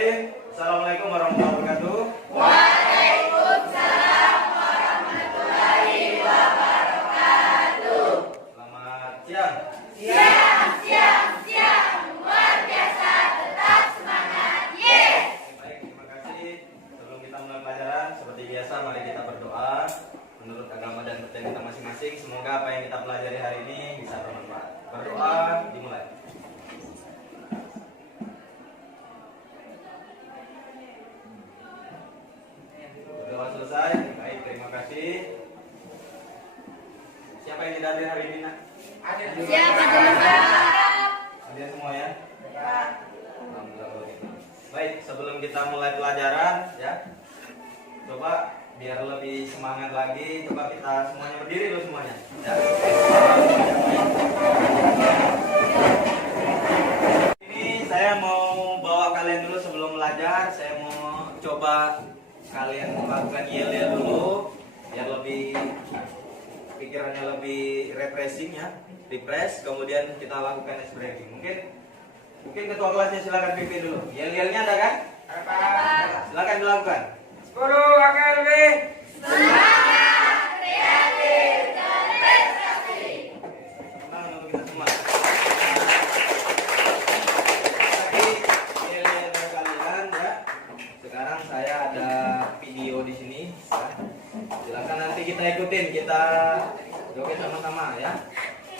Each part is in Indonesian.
Assalamualaikum warahmatullahi wabarakatuh. Waalaikumsalam warahmatullahi wabarakatuh. Selamat siang. Siang. Luar biasa, tetap semangat. Yes. Baik, terima kasih. Sebelum kita mulai pelajaran, seperti biasa mari kita berdoa menurut agama dan percaya kita masing-masing. Semoga apa yang kita pelajari hari ini bisa bermanfaat. Berdoa dimulai. Berdoa selesai. Baik, terima kasih. Siapa yang tidak hadir hari ini, Nak? Siapa juga? Hadir semua ya? Alhamdulillah kalau gitu. Baik, sebelum kita mulai pelajaran ya, coba biar lebih semangat lagi, coba kita semuanya berdiri dulu semuanya. Ya. Ini saya mau bawa kalian dulu sebelum belajar, saya mau coba kalian melakukan yel-yel dulu, biar lebih pikirannya lebih refreshing ya, refresh. Kemudian kita lakukan ice breaking. Mungkin ketua kelasnya silakan pimpin dulu. Yel-yelnya ada kan? Silakan dilakukan. 10 AKLB. Semangat, kreatif, dan prestasi. Tenang untuk kita semua. Lagi yel-yel kalian ya. Sekarang saya ada video di sini. Ya. Silakan nanti kita ikutin, kita joget sama-sama ya.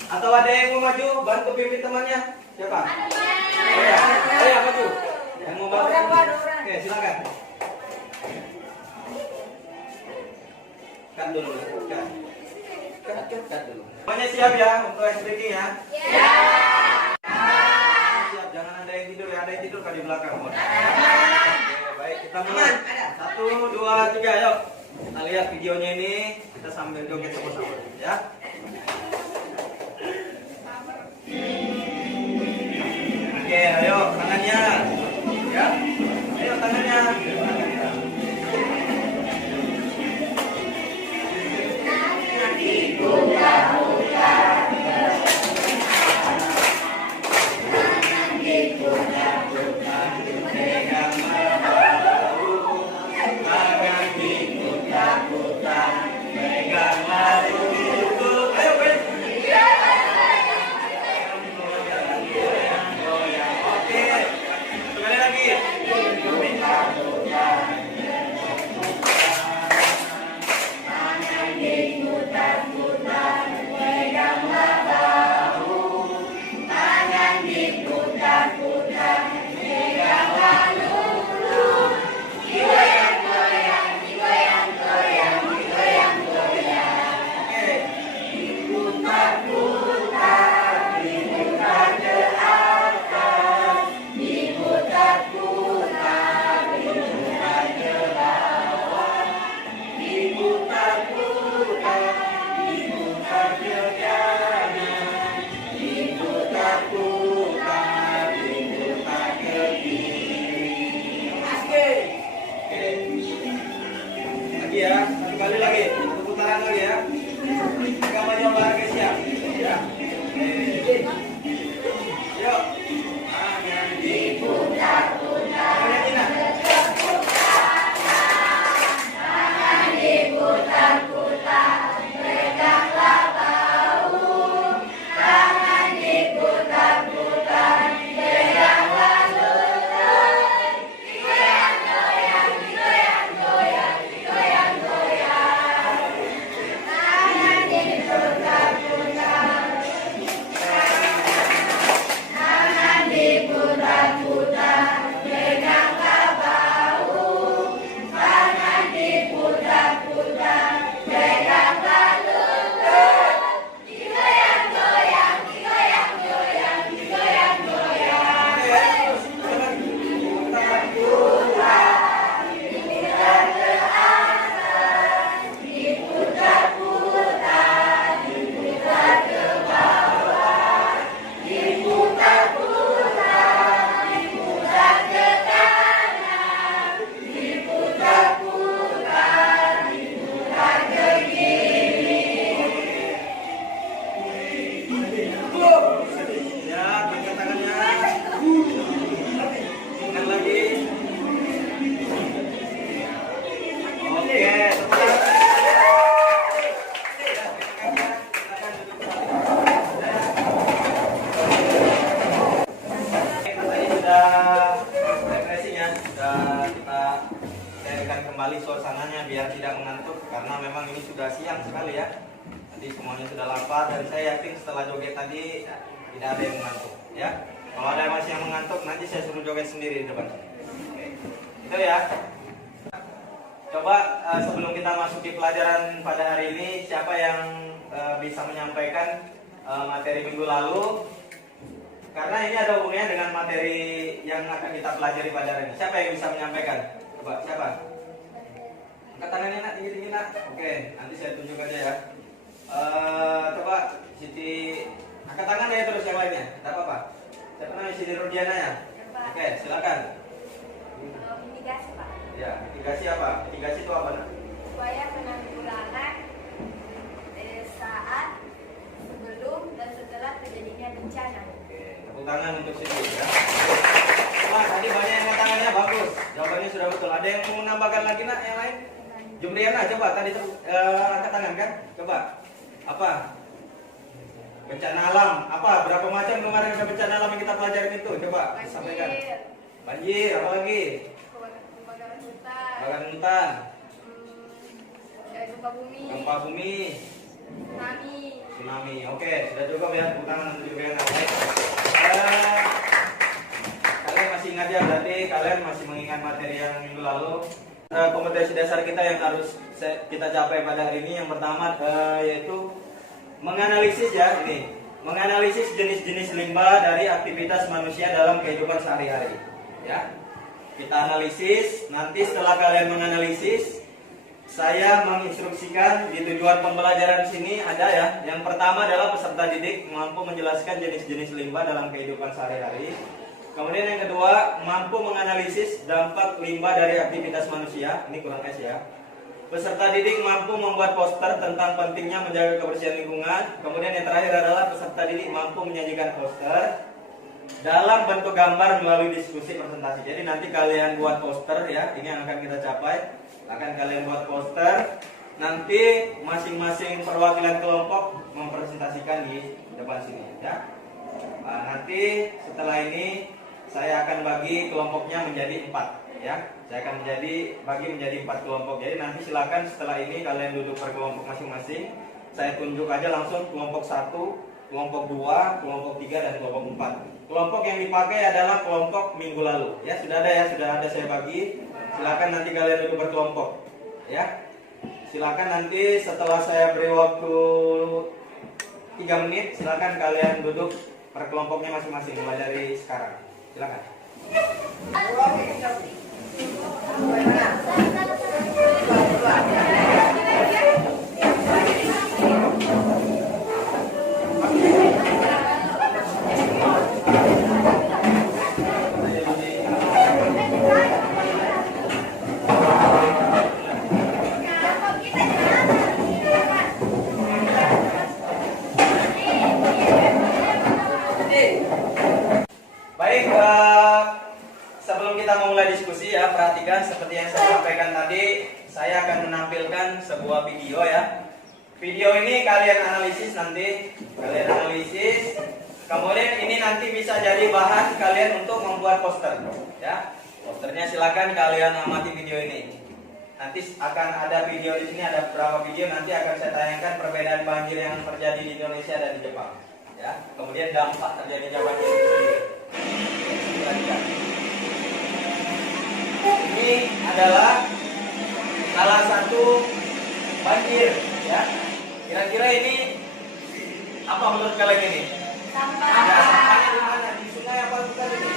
Atau ada yang mau maju bantu pimpin temannya? Siapa? Oh ya, maju. Yang mau bantu? Oke, silakan. Cut dulu, cut dulu. Semuanya siap ya untuk ice breaking ya? Siap, jangan ada yang tidur ya, ada yang tidur kan di belakang. Oke, baik, kita mulai. 1, 2, 3, yuk. Kita lihat videonya ini, kita sambil joget sama-sama ya. Oke, ayo tangannya. Ya. Ayo tangannya. kembali suasananya biar tidak mengantuk karena memang ini sudah siang sekali ya. Nanti semuanya sudah lapar dan saya yakin setelah joget tadi tidak ada yang mengantuk ya. Kalau ada masih yang mengantuk nanti saya suruh joget sendiri di depan. Oke. Itu ya. Coba sebelum kita masuk di pelajaran pada hari ini, siapa yang bisa menyampaikan materi minggu lalu? Karena ini ada hubungannya dengan materi yang akan kita pelajari pada hari ini. Siapa yang bisa menyampaikan? Coba, siapa? Angkat tangannya nak, tinggi-tinggi nak. Oke, nanti saya tunjuk aja ya. Coba Siti, angkat tangan ya terus yang lainnya. Tidak apa-apa. Siapa namanya? Siti Rudiana ya? Oke, silakan. Mitigasi, Pak. Ya, mitigasi apa? Mitigasi itu apa nak? Upaya penanggulangan saat, sebelum, dan setelah terjadinya bencana. Tepuk tangan untuk Siti ya. Wah, tadi banyak yang angkat tangannya, bagus. Jawabannya sudah betul. Ada yang mau menambahkan lagi nak yang lain? Jumriana, coba tadi angkat tangan kan? Coba. Apa? Bencana alam. Apa? Berapa macam kemarin ada bencana alam yang kita pelajarin itu? Coba sampaikan. Banjir, apa lagi? Kebakaran hutan. Kebakaran hutan. Gempa bumi. Gempa bumi. Tsunami. Tsunami. Oke, sudah cukup ya. Tepuk tangan untuk Jumriana. Baik. Kalian masih ingat ya, berarti kalian masih mengingat materi yang minggu lalu. Kompetensi dasar kita yang harus kita capai pada hari ini yang pertama yaitu menganalisis ya ini, menganalisis jenis-jenis limbah dari aktivitas manusia dalam kehidupan sehari-hari. Ya, kita analisis. Nanti setelah kalian menganalisis, saya menginstruksikan di tujuan pembelajaran sini ada ya. Yang pertama adalah peserta didik mampu menjelaskan jenis-jenis limbah dalam kehidupan sehari-hari. Kemudian yang kedua, mampu menganalisis dampak limbah dari aktivitas manusia. Ini kurang S ya. Peserta didik mampu membuat poster tentang pentingnya menjaga kebersihan lingkungan. Kemudian yang terakhir adalah peserta didik mampu menyajikan poster dalam bentuk gambar melalui diskusi presentasi. Jadi nanti kalian buat poster ya. Ini yang akan kita capai. Akan kalian buat poster. Nanti masing-masing perwakilan kelompok mempresentasikan di depan sini ya. Nah, nanti setelah ini saya akan bagi kelompoknya menjadi 4 ya. Saya akan bagi menjadi 4 kelompok. Jadi nanti silakan setelah ini kalian duduk per kelompok masing-masing. Saya tunjuk aja langsung kelompok 1, kelompok 2, kelompok 3 dan kelompok 4. Kelompok yang dipakai adalah kelompok minggu lalu. Ya, sudah ada saya bagi. Silakan nanti kalian duduk berkelompok. Ya. Silakan nanti setelah saya beri waktu 3 menit, silakan kalian duduk per kelompoknya masing-masing mulai dari sekarang. Silakan. Baik, sebelum kita memulai diskusi ya, perhatikan seperti yang saya sampaikan tadi, saya akan menampilkan sebuah video ya. Video ini kalian analisis nanti, kemudian ini nanti bisa jadi bahan kalian untuk membuat poster ya. Posternya silakan kalian amati video ini. Nanti akan ada video di sini, ada beberapa video nanti akan saya tayangkan perbedaan banjir yang terjadi di Indonesia dan di Jepang ya. Kemudian dampak terjadinya banjir itu sendiri. Ini adalah salah satu banjir ya. Kira-kira ini apa menurut kalian ini? Sampah. Ya, sampahnya di mana? Di sungai apa bukan ini?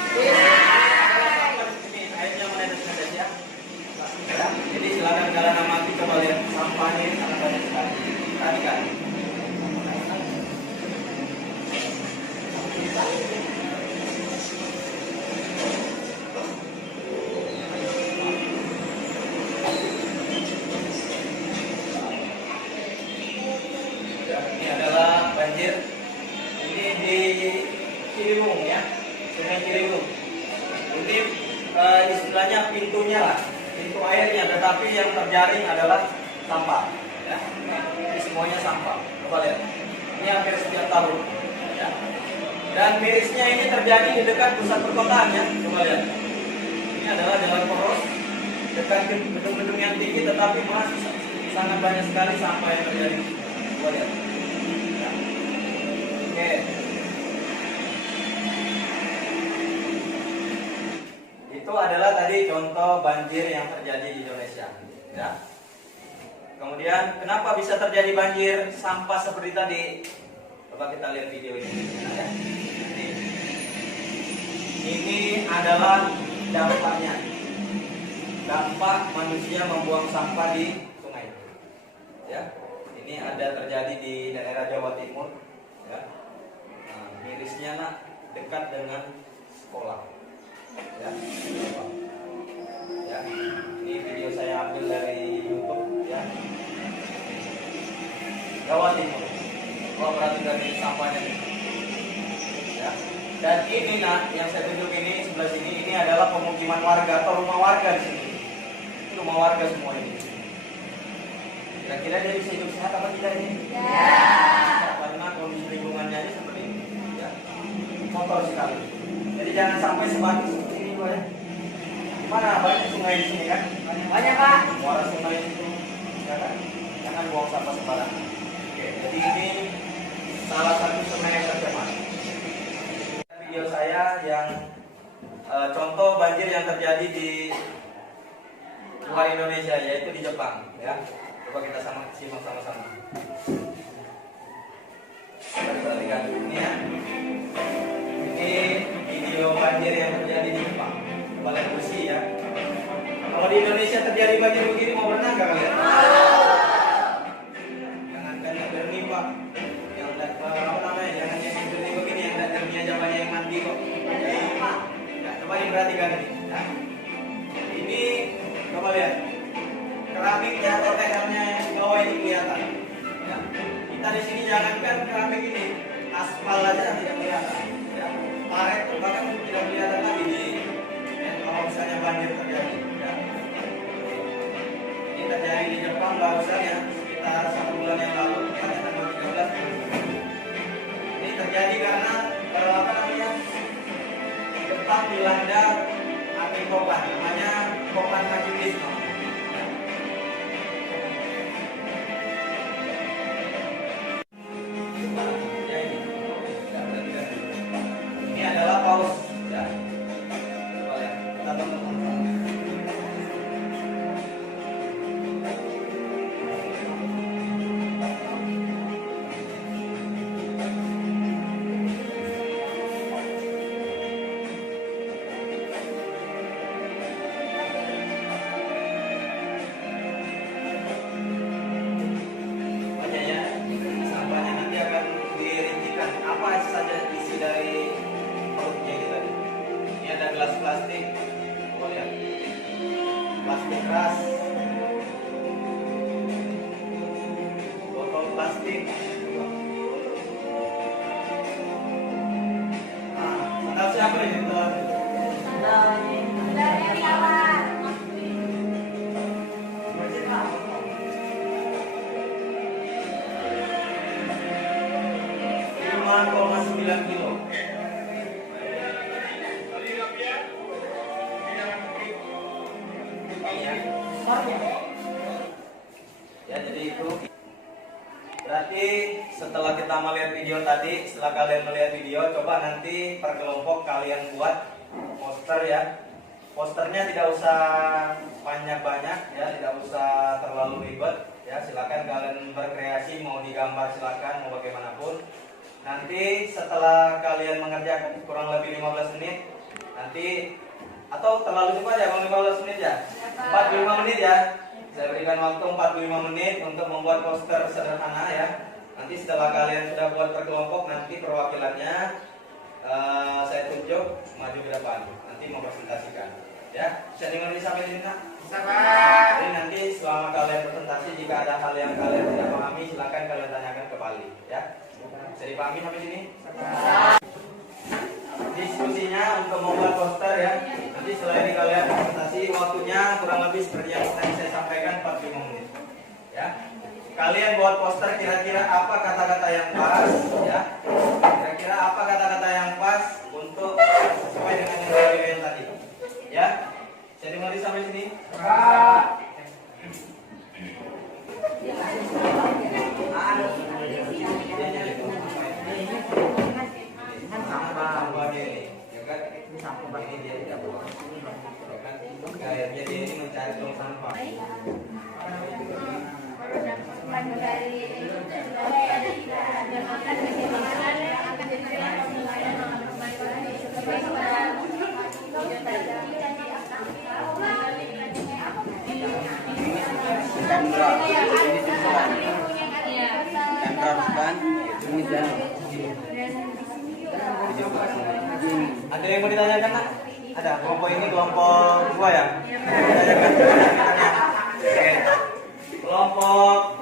Ini airnya menetes-netes ya. Ya. Jadi silakan kalian amati, coba lihat sampahnya ini sangat banyak sekali. Perhatikan. Ini adalah banjir. Ini di Ciliwung ya, Sungai Ciliwung. Ini istilahnya pintunya lah, pintu airnya, tetapi yang terjaring adalah sampah. Ya. Ini semuanya sampah. Coba lihat. Ini hampir setiap tahun. Ya. Dan mirisnya ini terjadi di dekat pusat perkotaan ya. Coba lihat. Ini adalah jalan poros dekat gedung-gedung yang tinggi, tetapi masih sangat banyak sekali sampah yang terjadi. Lihat. Ya. Oke. Itu adalah tadi contoh banjir yang terjadi di Indonesia. Ya. Kemudian kenapa bisa terjadi banjir sampah seperti tadi? Coba kita lihat video ini. Ya. Ini adalah dampaknya. Dampak manusia membuang sampah di sungai. Ya. Ini ada terjadi di daerah Jawa Timur. Ya. Nah, mirisnya nak dekat dengan sekolah. Ya. Ya. Ini video saya ambil dari YouTube. Ya. Jawa Timur. Oh, berarti dari sampahnya. Ya. Dan ini nak, yang saya tunjuk ini sebelah sini, ini adalah pemukiman warga atau rumah warga di sini. Ini rumah warga semua ini. Kira-kira dia bisa hidup sehat apa tidak ini? Ya. Karena kondisi lingkungannya aja seperti ini. Ya. Kotor sekali. Jadi jangan sampai sebagus seperti ini, Pak. Ya. Gimana banyak sungai di sini kan? Banyak, Pak. Muara sungai itu, ya kan? Jangan buang sampah sembarangan. Oke, jadi ini salah satu sungai yang tercemar. Video saya yang contoh banjir yang terjadi di luar Indonesia, yaitu di Jepang. Ya, coba kita simak sama-sama. Perhatikan ini ya. Ini video banjir yang terjadi di Jepang. Coba lihat bersih ya. Kalau di Indonesia terjadi banjir begini, mau berenang nggak kalian? Jangankan yang berenang, Pak. Yang apa namanya? Jangan yang berenang begini, yang jernih aja banyak yang mandi kok. Ya, coba diperhatikan ini. Ya. Ini coba lihat. Keramiknya atau tekarnya yang di bawah ini kelihatan. Ya. Kita di sini jangankan keramik ini, aspal aja tidak kelihatan. Ya. Paret pun bahkan tidak kelihatan lagi di kalau misalnya banjir terjadi. Ya. Ini terjadi di Jepang barusan ya, sekitar 1 bulan yang lalu, tanggal 13. Ini terjadi karena apa namanya? Jepang dilanda angin topan, namanya topan Kakibisno. Ini adalah paus. Ya. Coba lihat. Kita tonton. Banyak ya. Sampahnya nanti akan dirincikan apa saja isi dari perutnya ini tadi. Ini ada gelas plastik. Coba lihat. Plastik keras. Botol plastik. Nah, sandal siapa ini? Dari awal. 5,9 kilo. Ya, jadi itu. Berarti setelah kita melihat video tadi, setelah kalian melihat video, coba nanti per kelompok kalian buat poster ya. Posternya tidak usah banyak-banyak ya, tidak usah terlalu ribet ya. Silakan kalian berkreasi, mau digambar silakan, mau bagaimanapun. Nanti setelah kalian mengerjakan kurang lebih 15 menit, nanti atau terlalu cepat ya, kalau 15 menit ya, 45 menit ya. Saya berikan waktu 45 menit untuk membuat poster sederhana ya. Nanti setelah kalian sudah buat per kelompok, nanti perwakilannya saya tunjuk maju ke depan, nanti mempresentasikan. Ya, bisa dengar sampai sini nak? Bisa, Pak. Jadi nanti selama kalian presentasi, jika ada hal yang kalian tidak pahami, silakan kalian tanyakan ke Pali. Ya, bisa dipahami sampai sini? Diskusinya untuk membuat poster ya. Nanti setelah ini kalian presentasi, waktunya kurang lebih seperti yang tadi saya sampaikan 45 menit. Ya, kalian buat poster kira-kira apa kata-kata yang pas ya. Kira-kira apa kata-kata yang pas untuk sesuai dengan yang tadi. Ya, saya dengar sampai sini. Ini dia tidak buang. Akhirnya dia ini mencari tong sampah. Ada yang mau ditanyakan, Nak? Ada. Kelompok ini kelompok dua ya? Ditanyakan. Oke. Kelompok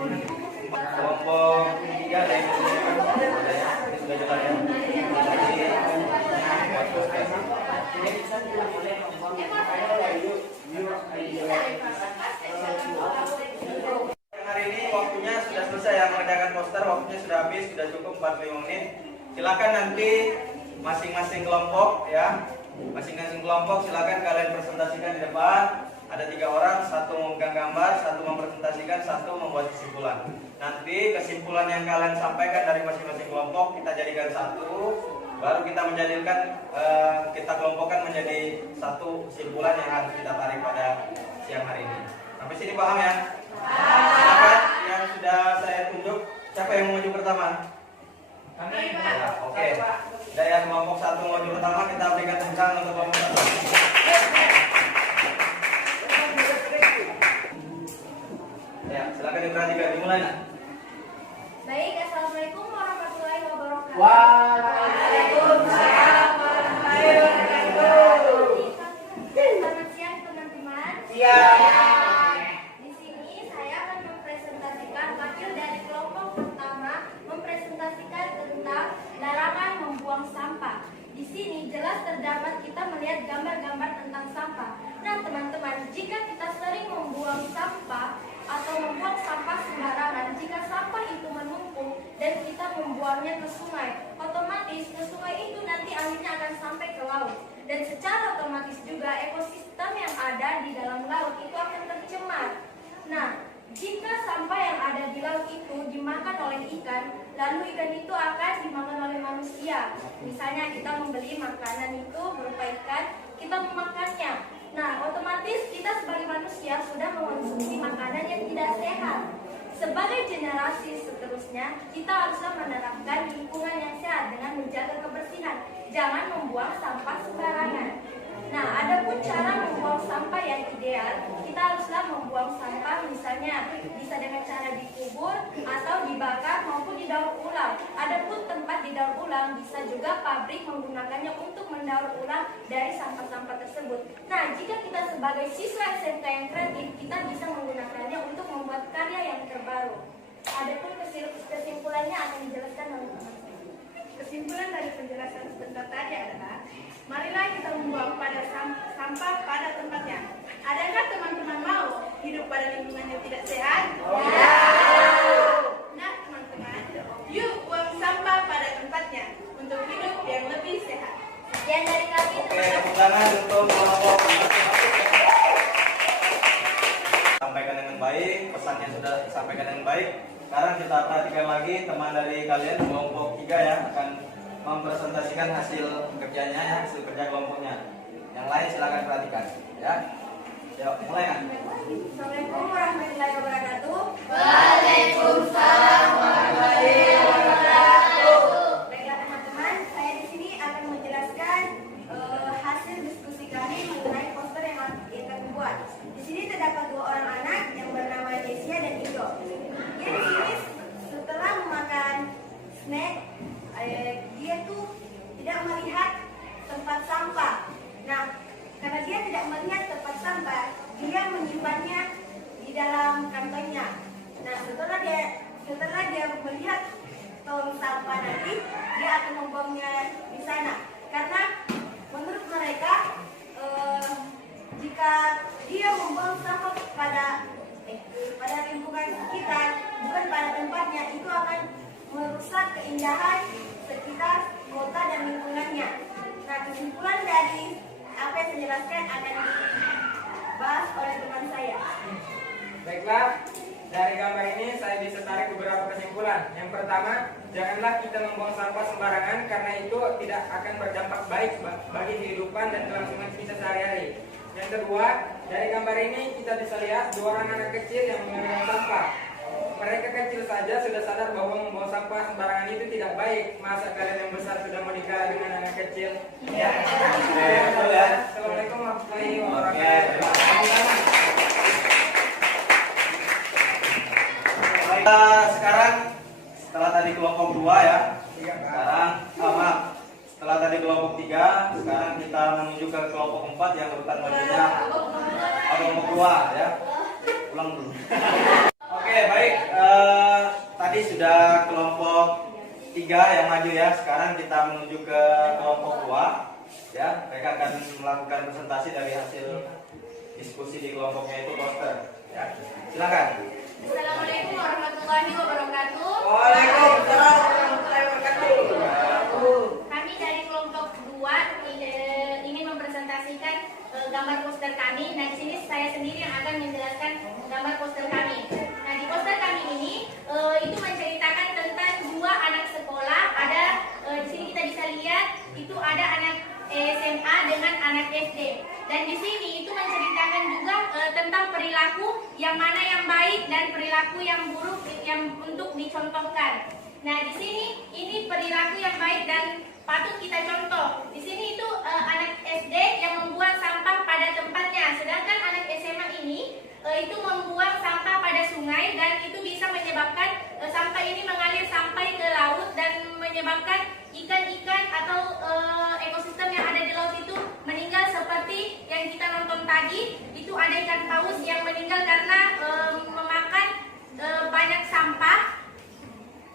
tiga ada yang mau ditanyakan? Ada ya? Ini sudah jelas ya. Hari ini waktunya sudah selesai ya, mengerjakan poster. Waktunya sudah habis, sudah cukup 45 menit. Silakan nanti masing-masing kelompok ya, masing-masing kelompok silakan kalian presentasikan di depan. Ada 3 orang, satu memegang gambar, satu mempresentasikan, satu membuat kesimpulan. Nanti kesimpulan yang kalian sampaikan dari masing-masing kelompok kita jadikan satu, baru kita menjadikan kita kelompokkan menjadi satu kesimpulan yang harus kita tarik pada siang hari ini. Sampai sini paham ya? Silakan yang sudah saya tunjuk. Siapa yang mau maju pertama? Ya, oke. Dari kelompok satu maju pertama, kita berikan tepuk tangan untuk kelompok satu. Ya, silakan diperhatikan. Dimulai, Nak. Baik, assalamualaikum warahmatullahi wabarakatuh. Waalaikumsalam warahmatullahi wabarakatuh. Selamat siang teman-teman. Siang. Di sini saya akan mempresentasikan wakil dari kelompok pertama mempresentasikan tentang larangan membuang sampah. Di sini jelas terdapat kita melihat gambar-gambar tentang sampah. Nah teman-teman, jika kita sering membuang sampah atau membuang sampah sembarangan, jika sampah itu menumpuk dan kita membuangnya ke sungai, otomatis ke sungai itu nanti akhirnya akan sampai ke laut. Dan secara otomatis juga ekosistem yang ada di dalam laut itu akan tercemar. Nah, jika sampah yang ada di laut itu dimakan oleh ikan, lalu ikan itu akan dimakan oleh manusia. Misalnya kita membeli makanan itu berupa ikan, kita memakannya. Nah, otomatis kita sebagai manusia sudah mengonsumsi makanan yang tidak sehat. Sebagai generasi seterusnya, kita haruslah menerapkan lingkungan yang sehat dengan menjaga kebersihan. Jangan membuang sampah sembarangan. Nah, ada pun cara membuang sampah yang ideal. Kita haruslah membuang sampah misalnya bisa dengan cara dikubur atau dibakar maupun didaur ulang. Ada pun tempat didaur ulang bisa juga pabrik menggunakannya untuk mendaur ulang dari sampah-sampah tersebut. Nah, jika kita sebagai siswa SMK yang kreatif, kita bisa menggunakannya untuk membuat karya yang terbaru. Ada pun kesimpulannya akan dijelaskan oleh teman-teman. Kesimpulan dari penjelasan sebentar tadi adalah, marilah kita membuang pada sampah pada tempatnya. Adakah teman-teman mau hidup pada lingkungan yang tidak sehat? Ya. Nah teman-teman, yuk buang sampah pada tempatnya untuk hidup yang lebih sehat. Sekian dari kami. Oke, tepuk tangan untuk kelompok. Sampaikan dengan baik, pesannya sudah disampaikan dengan baik. Sekarang kita perhatikan lagi teman dari kalian kelompok 3 ya akan mempresentasikan hasil kerjanya ya, hasil kerja kelompoknya. Yang lain silakan perhatikan ya. Yuk, mulai kan? Assalamualaikum warahmatullahi wabarakatuh. Waalaikumsalam warahmatullahi wabarakatuh. Baiklah teman-teman, saya di sini akan menjelaskan hasil diskusi kami mengenai poster yang kami buat. Di sini terdapat 2 orang anak yang bernama Desia dan Indo. Dia di sini setelah memakan snack, dia tuh tidak melihat tempat sampah. Nah, karena dia tidak melihat tempat sampah, dia menyimpannya di dalam kantongnya. Nah, setelah dia melihat tong sampah nanti, dia akan membuangnya di sana. Karena menurut mereka, jika dia membuang sampah pada lingkungan sekitar, bukan pada tempatnya, itu akan merusak keindahan sekitar kota dan lingkungannya. Nah, kesimpulan dari apa yang saya jelaskan akan dibahas oleh teman saya. Baiklah, Dari gambar ini saya bisa tarik beberapa kesimpulan. Yang pertama, janganlah kita membuang sampah sembarangan karena itu tidak akan berdampak baik bagi kehidupan dan kelangsungan kita sehari-hari. Yang kedua, dari gambar ini kita bisa lihat dua orang anak kecil yang membuang sampah. Mereka kecil saja sudah sadar bahwa membuang sampah sembarangan itu tidak baik. Masa kalian yang besar sudah mau dikalah dengan anak kecil? Ya. Betul ya. Assalamualaikum warahmatullahi Oke, wabarakatuh. terima kasih. Sekarang setelah tadi kelompok 2 ya. Sekarang maaf. Setelah tadi kelompok 3, sekarang kita menuju ke kelompok 4 yang urutan majunya kelompok 2 ya. Ulang dulu. Oke, baik. Tadi sudah kelompok 3 yang maju ya. Sekarang kita menuju ke kelompok 2 ya. Mereka akan melakukan presentasi dari hasil diskusi di kelompoknya itu poster ya. Silakan. Assalamualaikum warahmatullahi wabarakatuh. Waalaikumsalam warahmatullahi wabarakatuh. Kami dari kelompok 2 ingin mempresentasikan gambar poster kami. Nah, di sini saya sendiri yang akan menjelaskan gambar poster kami. Nah, di poster kami ini itu menceritakan tentang dua anak sekolah. Ada di sini kita bisa lihat itu ada anak SMA dengan anak SD. Dan di sini itu menceritakan juga tentang perilaku yang mana yang baik dan perilaku yang buruk yang untuk dicontohkan. Nah, di sini ini perilaku yang baik dan patut kita contoh. Di sini itu anak SD yang membuang sampah pada tempatnya, sedangkan anak SMA ini itu membuang sampah pada sungai dan itu bisa menyebabkan sampah ini mengalir sampai ke laut dan menyebabkan ikan-ikan atau ekosistem yang ada di laut itu meninggal seperti yang kita nonton tadi. Itu ada ikan paus yang meninggal karena memakan banyak sampah.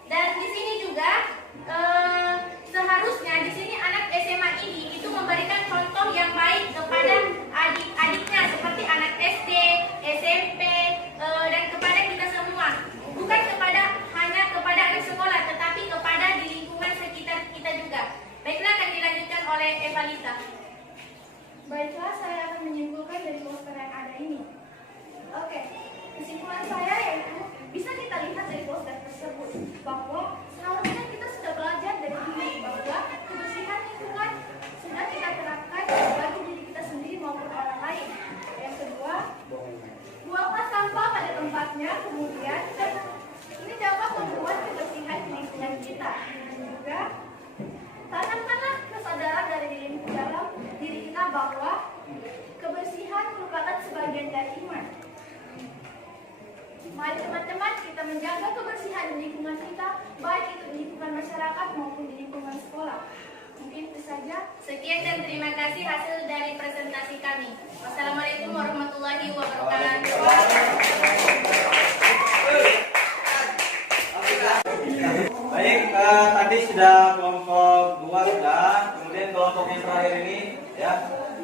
Dan di sini juga seharusnya di sini anak SMA ini itu memberikan contoh yang baik kepada adik-adiknya seperti anak SD, SMP dan kepada kita semua. Bukan hanya kepada anak sekolah, tetapi kepada di lingkungan sekitar kita juga. Baiklah, akan dilanjutkan oleh Evalita. Baiklah, saya akan menyimpulkan dari poster yang ada ini. Oke, kesimpulan saya yaitu bisa kita lihat dari poster tersebut bahwa seharusnya kita sudah belajar dari ini bahwa kebersihan lingkungan sudah kita terapkan bagi diri kita sendiri maupun orang lain. Yang kedua, buanglah sampah pada tempatnya, kemudian ini dapat membuat kebersihan di lingkungan kita. Dan juga tanamkanlah kesadaran dari dalam diri kita bahwa kebersihan merupakan sebagian dari iman. Mari teman-teman kita menjaga kebersihan di lingkungan kita, baik itu di lingkungan masyarakat maupun di lingkungan sekolah. Mungkin itu saja. Sekian dan terima kasih hasil dari presentasi kami. Wassalamualaikum warahmatullahi wabarakatuh. Baik, tadi sudah kelompok 2 sudah, kemudian kelompok yang terakhir ini ya,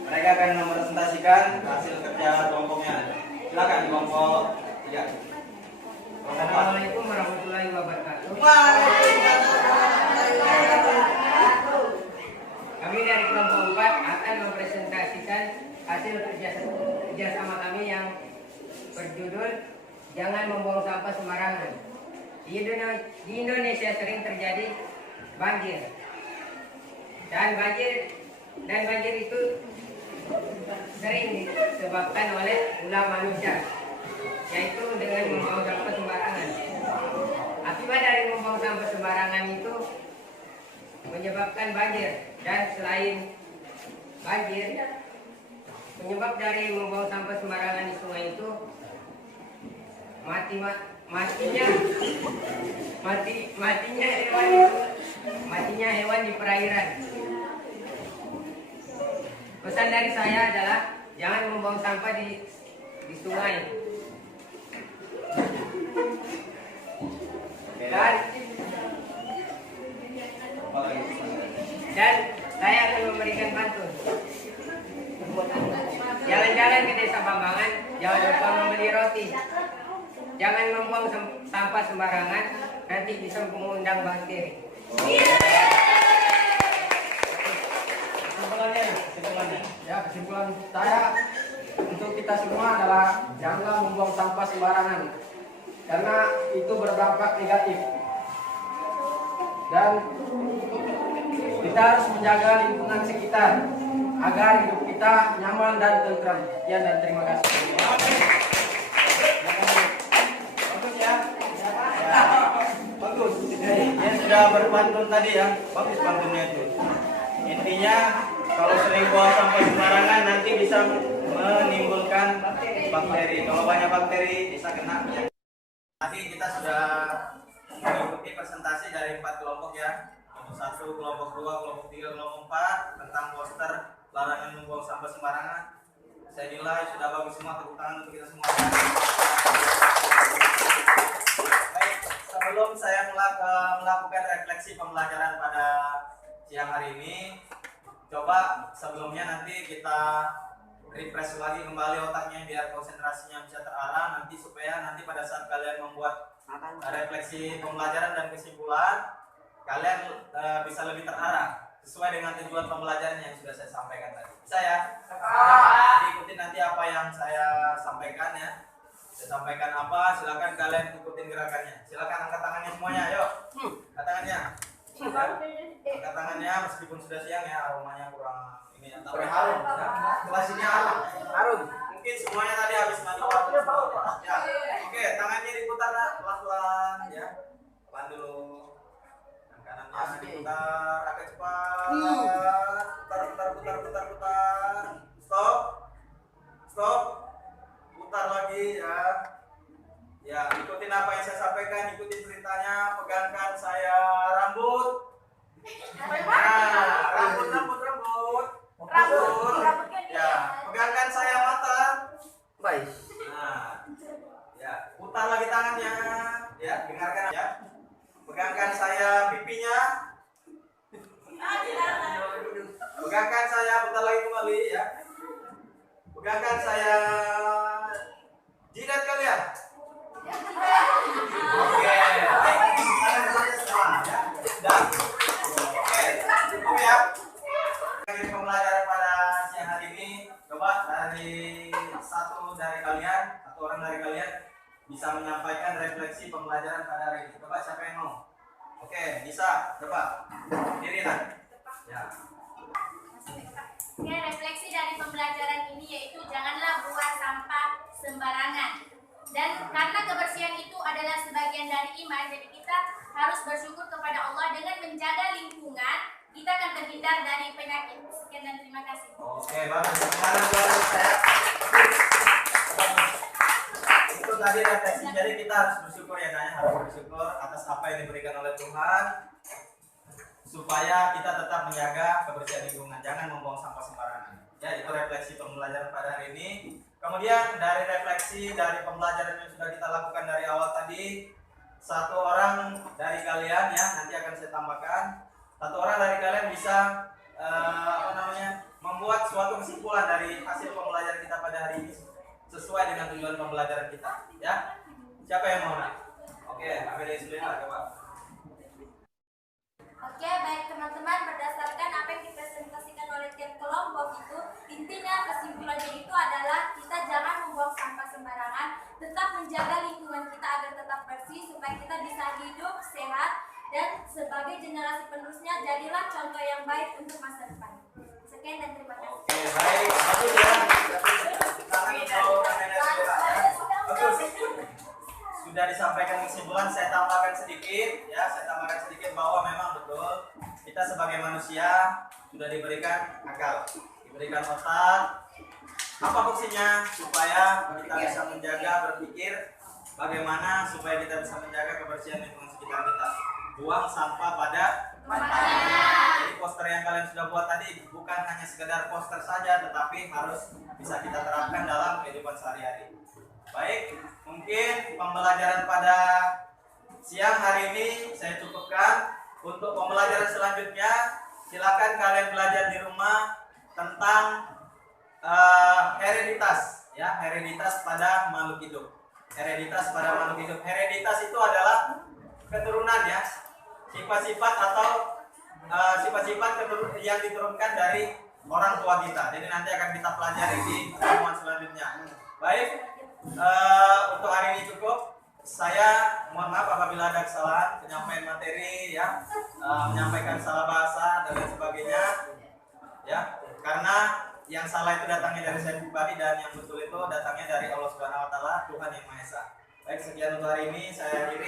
mereka akan mempresentasikan hasil kerja kelompoknya. Silakan kelompok 3. Assalamualaikum warahmatullahi wabarakatuh. Kami dari kelompok 4 akan mempresentasikan hasil kerjasama kami yang berjudul Jangan Membuang Sampah Sembarangan. Di Indonesia sering terjadi banjir. Dan banjir itu sering disebabkan oleh ulah manusia, yaitu dengan membuang sampah sembarangan. Akibat dari membuang sampah sembarangan itu menyebabkan banjir, dan selain banjir, penyebab dari membuang sampah sembarangan di sungai itu matinya hewan di perairan. Pesan dari saya adalah jangan membuang sampah di sungai. Dan saya akan memberikan pantun. Jalan-jalan ke desa Bambangan, jangan lupa membeli roti. Jangan membuang sampah sembarangan, nanti bisa mengundang bakteri. Kesimpulannya. Ya, kesimpulan saya untuk kita semua adalah janganlah membuang sampah sembarangan. karena itu berdampak negatif. Dan kita harus menjaga lingkungan sekitar agar hidup kita nyaman dan tentram. Sekian dan terima kasih. Bagus ya. Bagus. Dia sudah berpantun tadi ya. Bagus pantunnya itu. Intinya kalau sering buang sampah sembarangan nanti bisa menimbulkan bakteri. Kalau banyak bakteri bisa kena penyakit. Tadi kita sudah mengikuti presentasi dari 4 kelompok ya. Kelompok 1, kelompok 2, kelompok 3, kelompok 4 tentang poster larangan membuang sampah sembarangan. Saya nilai sudah bagus semua, tepuk tangan untuk kita semua. Baik, sebelum saya melakukan refleksi pembelajaran pada siang hari ini, coba sebelumnya nanti kita refresh lagi kembali otaknya biar konsentrasinya bisa terarah nanti, supaya nanti pada saat kalian membuat refleksi pembelajaran dan kesimpulan kalian bisa lebih terarah sesuai dengan tujuan pembelajaran yang sudah saya sampaikan tadi. Bisa ya? Jadi ikutin nanti apa yang saya sampaikan ya. Saya sampaikan apa, silakan kalian ikutin gerakannya. Silakan angkat tangannya semuanya, yuk. Angkat tangannya. Angkat tangannya meskipun sudah siang ya, aromanya kurang ini ya, tapi harum. Ya. Kelas ini harum. Mungkin semuanya tadi habis mandi waktu semuanya. Ya. Oke, tangannya diputar pelan-pelan ya. Pelan dulu. Yang kanannya diputar agak cepat. Putar. Stop. Putar lagi ya. Ya, ikutin apa yang saya sampaikan, ikutin perintahnya, pegangkan saya rambut. Nah, rambut. Ya, pegangkan saya mata. Baik. Nah, ya, putar lagi tangannya. Ya, dengarkan ya. Pegangkan saya pipinya. Pegangkan saya, putar lagi kembali ya. Pegangkan saya jidat kalian. Oke, dan oke, cukup ya. Pembelajaran pada siang hari ini, coba satu orang dari kalian bisa menyampaikan refleksi pembelajaran pada hari ini. Coba siapa yang mau? Oke, bisa. Coba. Diri lah. Ya. Oke, refleksi dari pembelajaran ini yaitu janganlah buang sampah sembarangan. Dan karena kebersihan itu adalah sebagian dari iman, jadi kita harus bersyukur kepada Allah dengan menjaga lingkungan, kita akan terhindar dari penyakit. Sekian dan terima kasih. Oke, bagus. Bagus ya. Itu tadi refleksi. Jadi kita harus bersyukur ya, Naya, harus bersyukur atas apa yang diberikan oleh Tuhan, supaya kita tetap menjaga kebersihan lingkungan, jangan membuang sampah sembarangan. Ya, itu refleksi pembelajaran pada hari ini. Kemudian dari refleksi dari pembelajaran yang sudah kita lakukan dari awal tadi, satu orang dari kalian ya, nanti akan saya tambahkan, satu orang dari kalian bisa membuat suatu kesimpulan dari hasil pembelajaran kita pada hari ini sesuai dengan tujuan pembelajaran kita. Ya, siapa yang mau? Oke, ambil dari sebelah, coba. Oke, baik teman-teman, berdasarkan apa yang dipresentasikan oleh tiap kelompok itu, intinya kesimpulannya itu adalah kita jangan membuang sampah sembarangan, tetap menjaga lingkungan kita agar tetap bersih supaya kita bisa hidup sehat, dan sebagai generasi penerusnya jadilah contoh yang baik untuk masa depan. Sekian dan terima kasih. Oke, baik, bagus ya. Tangan untuk bagus. Sudah disampaikan kesimpulan, saya tambahkan sedikit ya, bahwa memang betul kita sebagai manusia sudah diberikan akal, diberikan otak. Apa fungsinya? Supaya kita bisa menjaga, berpikir bagaimana supaya kita bisa menjaga kebersihan lingkungan sekitar kita. Buang sampah pada tempatnya. Jadi poster yang kalian sudah buat tadi bukan hanya sekedar poster saja, tetapi harus bisa kita terapkan dalam kehidupan sehari-hari. Baik, mungkin pembelajaran pada siang hari ini saya cukupkan. Untuk pembelajaran selanjutnya, silakan kalian belajar di rumah tentang hereditas, ya, hereditas pada makhluk hidup. Hereditas pada makhluk hidup. Hereditas itu adalah keturunan ya, sifat-sifat atau sifat-sifat yang diturunkan dari orang tua kita. Jadi nanti akan kita pelajari di pertemuan selanjutnya. Baik. Untuk hari ini cukup. saya mohon maaf apabila ada kesalahan penyampaian materi ya, menyampaikan salah bahasa dan lain sebagainya ya, karena yang salah itu datangnya dari saya pribadi dan yang betul itu datangnya dari Allah Subhanahu wa taala, Tuhan yang Maha Esa. Baik, sekian untuk hari ini, saya akhiri.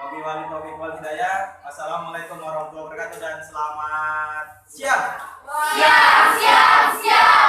Wabillahi taufiq wal hidayah. Wassalamualaikum warahmatullahi wabarakatuh dan selamat siang. Siap, siap, siap.